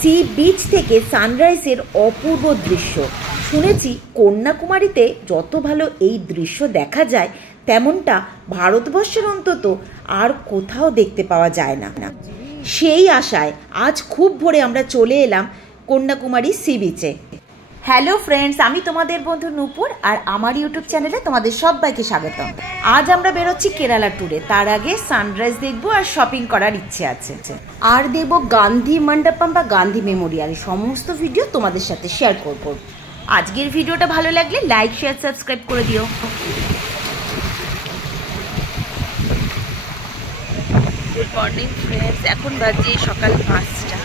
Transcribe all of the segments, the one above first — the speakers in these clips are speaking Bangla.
সি বিচ থেকে সানরাইজের অপূর্ব দৃশ্য। শুনেছি কন্যাকুমারীতে যত ভালো এই দৃশ্য দেখা যায় তেমনটা ভারতবর্ষের অন্তত আর কোথাও দেখতে পাওয়া যায় না। সেই আশায় আজ খুব ভোরে আমরা চলে এলাম কন্যাকুমারী সি বিচে। হ্যালো ফ্রেন্ডস, আমি তোমাদের বন্ধু নূপুর আর আমার ইউটিউব চ্যানেলে তোমাদের সবাইকে স্বাগতম। আজ আমরা বেরোচ্ছি কেরালা ট্যুরে। তার আগে সানরাইজ দেখবো আর শপিং করার ইচ্ছে আছে, আর দেখবো গান্ধী মণ্ডপম বা গান্ধী মেমোরিয়াল। সমস্ত ভিডিও তোমাদের সাথে শেয়ার করব। আজকের ভিডিওটা ভালো লাগলে লাইক, শেয়ার, সাবস্ক্রাইব করে দিও। গুড মর্নিং ফ্রেন্ডস, এখন বাজে সকাল 5টা।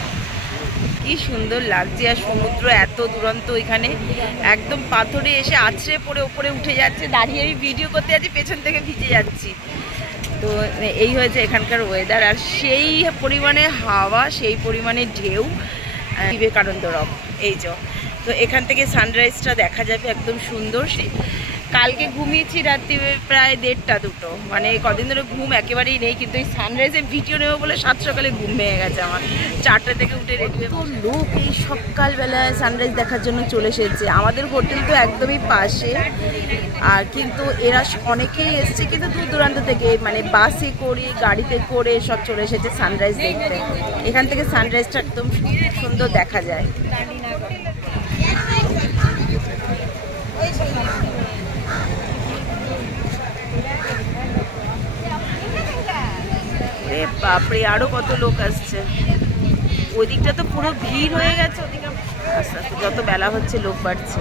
কি সুন্দর লাগছে, আর সমুদ্র এত দুরন্ত, এখানে একদম পাথরে এসে আছড়ে পড়ে ওপরে উঠে যাচ্ছে। দাঁড়িয়ে আমি ভিডিও করতে যাচ্ছি, পেছন থেকে ভিজে যাচ্ছি। তো এই হয়েছে এখানকার ওয়েদার, আর সেই পরিমাণে হাওয়া, সেই পরিমাণে ঢেউ। বিবেকানন্দ রক এই যে, তো এখান থেকে সানরাইজটা দেখা যাবে একদম সুন্দর। কালকে ঘুমিয়েছি রাত্রি প্রায় 1:30-2, মানে কদিন ধরে ঘুম একেবারেই নেই, কিন্তু এই সানরাইজের ভিডিও নেবো বলে 7 সকালে ঘুম ভেঙে গেছে আমার। 4টা থেকে উঠে রেডি হয়ে লোক এই সকালবেলায় সানরাইজ দেখার জন্য চলে এসেছে। আমাদের হোটেল তো একদমই পাশে, আর কিন্তু এরা অনেকেই এসছে কিন্তু দূর দূরান্ত থেকে, মানে বাসে করে, গাড়িতে করে সব চলে এসেছে সানরাইজ দেখতে। এখান থেকে সানরাইজটা একদম সুন্দর দেখা যায়। বাপরে, আরো কত লোক আসছে। ওই দিকটা তো পুরো ভিড় হয়ে গেছে, ওদিকে আস্তে আস্তে যত বেলা হচ্ছে লোক বাড়ছে।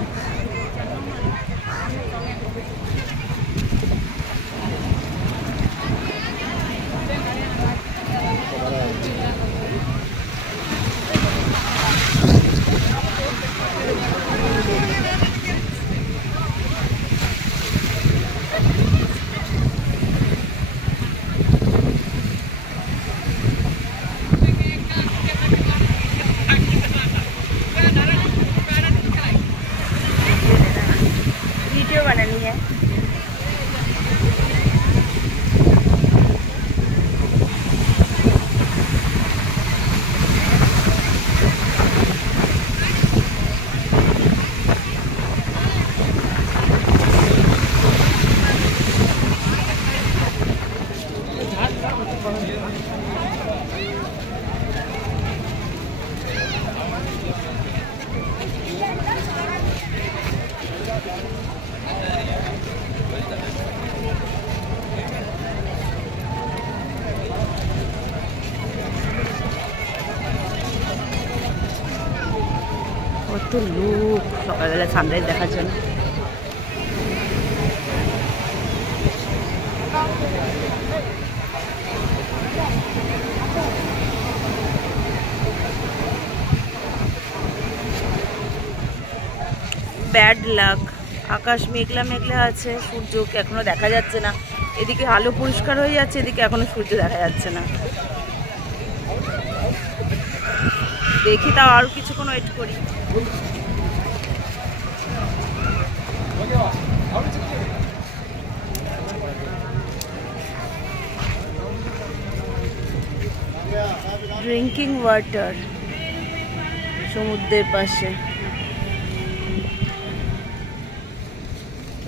কত লোক সকালবেলা সানরাইজ দেখার জন্য। ব্যাড লাক, আকাশ মেঘলা মেঘলা আছে, সূর্যকে এখনো দেখা যাচ্ছে না। এদিকে আলো পরিষ্কার হয়ে যাচ্ছে, এদিকে এখনো সূর্য দেখা যাচ্ছে না। দেখি তাও আরো কিছুক্ষণ ওয়েট করি। ড্রিঙ্কিং ওয়াটার সমুদ্রের পাশে,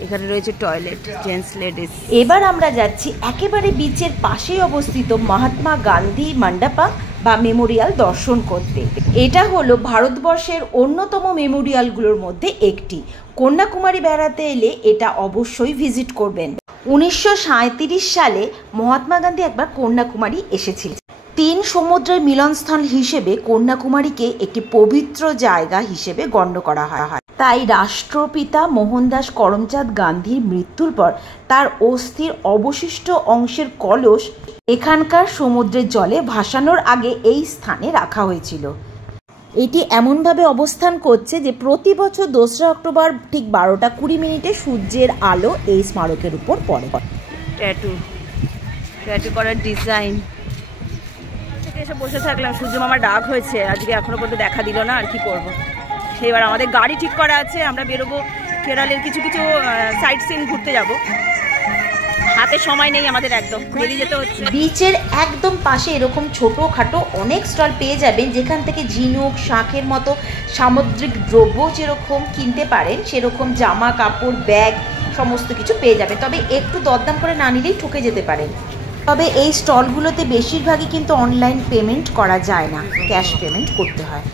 এখানে রয়েছে টয়লেট, জেন্টস লেডিস। এবার আমরা যাচ্ছি একেবারে বিচের পাশেই অবস্থিত মহাত্মা গান্ধী মণ্ডপম বা মেমোরিয়াল দর্শন করতে। এটা হলো ভারতবর্ষের অন্যতম মেমোরিয়ালগুলোর মধ্যে একটি। কন্যাকুমারী বেড়াতে এলে এটা অবশ্যই ভিজিট করবেন। 1937 সালে মহাত্মা গান্ধী একবার কন্যাকুমারী এসেছিলেন। 3 সমুদ্রের মিলনস্থল হিসেবে কন্যাকুমারীকে একটি পবিত্র জায়গা হিসেবে গণ্য করা হয়। তাই রাষ্ট্রপিতা মোহনদাস করমচাঁদ গান্ধীর মৃত্যুর পর তার অস্থির অবশিষ্ট অংশের কলস এখানকার সমুদ্রের জলে ভাসানোর আগে এই স্থানে রাখা হয়েছিল। এটি এমনভাবে অবস্থান করছে যে প্রতি বছর 2রা অক্টোবর ঠিক 12:20 সূর্যের আলো এই স্মারকের উপর পড়ে। ট্যাটু করার ডিজাইন। এসে বসে থাকলাম, সূর্য মামা ডাক হয়েছে আজকে, এখনো পর্যন্ত দেখা দিল না, আর কি করব। সেইবার আমাদের গাড়ি ঠিক করা আছে, আমরা বেরোবো কেরালের কিছু কিছু সাইট সিন ঘুরতে যাব। হাতে সময় নেই আমাদের, একদম বেরিয়ে যেতে হচ্ছে। বিচের একদম পাশে এরকম ছোটোখাটো অনেক স্টল পেয়ে যাবেন, যেখান থেকে ঝিনুক, শাঁখের মতো সামুদ্রিক দ্রব্য যেরকম কিনতে পারেন সেরকম জামা কাপড়, ব্যাগ সমস্ত কিছু পেয়ে যাবেন। তবে একটু দরদাম করে না নিলেই ঠকে যেতে পারেন। তবে এই স্টলগুলোতে বেশিরভাগই কিন্তু অনলাইন পেমেন্ট করা যায় না, ক্যাশ পেমেন্ট করতে হয়।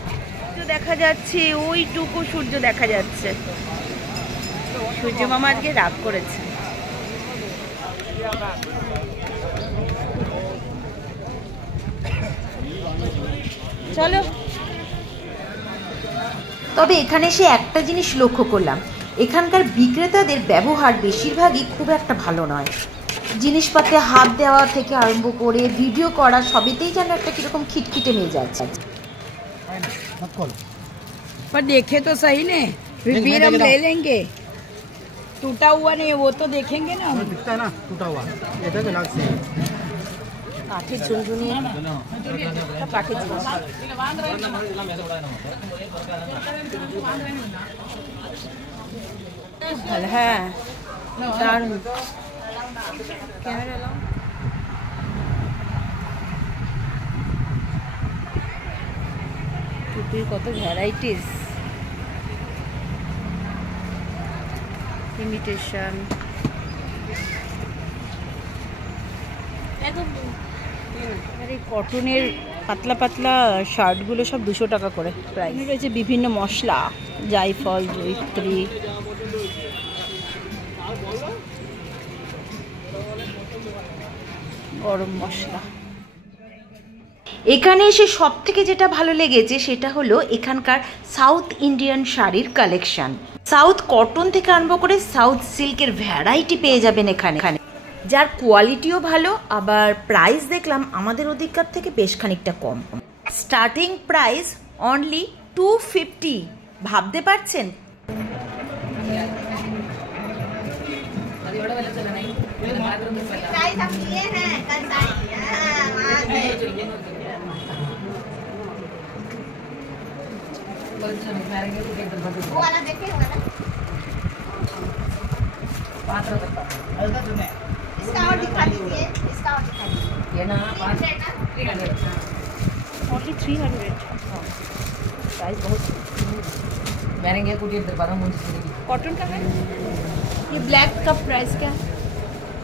দেখা যাচ্ছে ওইটুকু সূর্য দেখা যাচ্ছে। সূর্য মামা আজকে রাগ করেছে। চলো। তবে এখানে এসে একটা জিনিস লক্ষ্য করলাম, এখানকার বিক্রেতাদের ব্যবহার বেশিরভাগই খুব একটা ভালো নয়। জিনিসপত্রে হাত দেওয়া থেকে আরম্ভ করে ভিডিও করা সবেতেই যেন একটা কিরকম খিটখিটে মেয়ে যাচ্ছে। पर देखे तो सही ने, फिर हम ले लेंगे। टूटा हुआ नहीं है वो तो देखेंगे ना, दिखता है ना टूटा हुआ। इधर के नाक से কাঠের ঝুনঝুনি, কাঠের জিনিস। ভালো, হ্যাঁ দারুণ। ক্যামেরা লাও। টুপির কত ভ্যারাইটিস, ইমিটেশন। আর এই কটনের পাতলা পাতলা শার্টগুলো সব 200 টাকা করে প্রাইস। রয়েছে বিভিন্ন মশলা, জায়ফল, জয়িত্রী, গরম মশলা। এখানে এসে সব থেকে যেটা ভালো লেগেছে সেটা হলো এখানকার সাউথ ইন্ডিয়ান শাড়ির কালেকশন। সাউথ কটন থেকে আরম্ভ করে সাউথ সিল্কের ভ্যারাইটি পেয়ে যাবেন এখানে, যার কোয়ালিটিও ভালো। আবার প্রাইস দেখলাম আমাদের ওদিককার থেকে বেশ খানিকটা কম। Starting price only 250। ভাবতে পারছেন? Only 300। प्राइस बहुत। कॉटन का है। ये ब्लैक का प्राइस क्या है?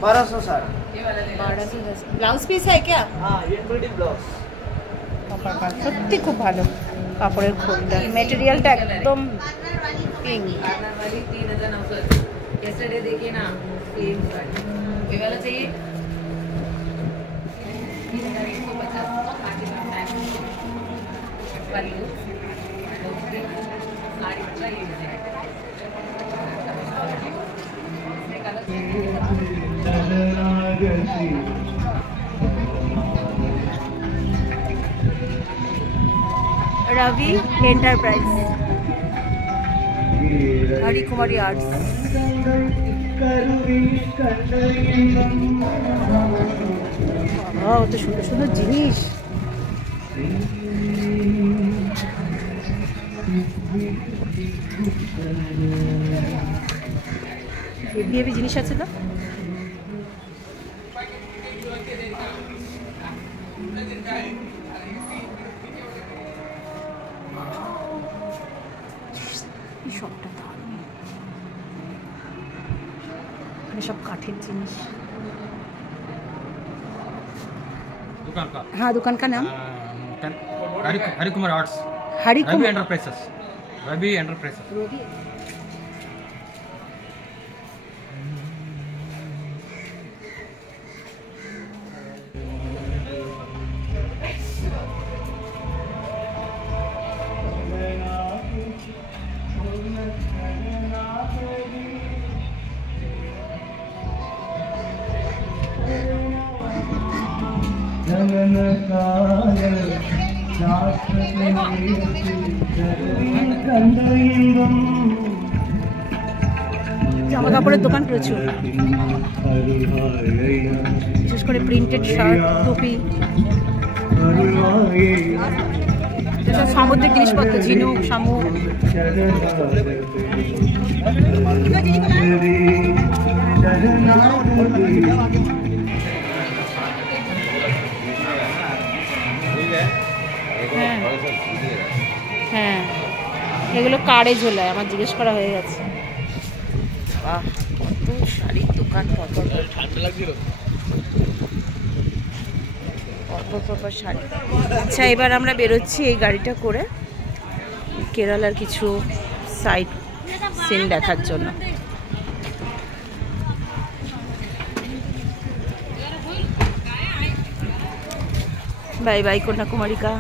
1200 सर। 1210। ब्लाउज पीस है क्या? हाँ, ये एम्ब्रॉयडरी ब्लाउज। সত্যি খুব ভালো কাপড়ের খোলটা, মেটেরিয়ালটা একদম পিঙ্ক। रवि एंटरप्राइज, हरि कुमारी आर्ट्स। तो सुंदर सुंदर जिनिस। हेवी जिनिस आछे तो। শপটা দারুণ, এখানে সব কাঠের জিনিস। दुकान का? हाँ, दुकान का नाम Hari Kumar arts, Hari Ravi enterprises. Ravi enterprises. জামা কাপড়ের দোকান প্রচুর, বিশেষ করে প্রিন্টেড শার্ট, টুপি, যেসব সামুদ্রিক জিনিসপত্র, ঝিনুক, শামুক। হ্যাঁ হ্যাঁ, এগুলো কারে ঝোলায় আমার জিজ্ঞেস করা হয়ে গেছে। বাহ, কত শাড়ির দোকান, পরপর শাড়ি। আচ্ছা, এবার আমরা বেরোচ্ছি এই গাড়িটা করে কেরালার কিছু সাইট সিন দেখার জন্য। Bye bye Kanyakumarika.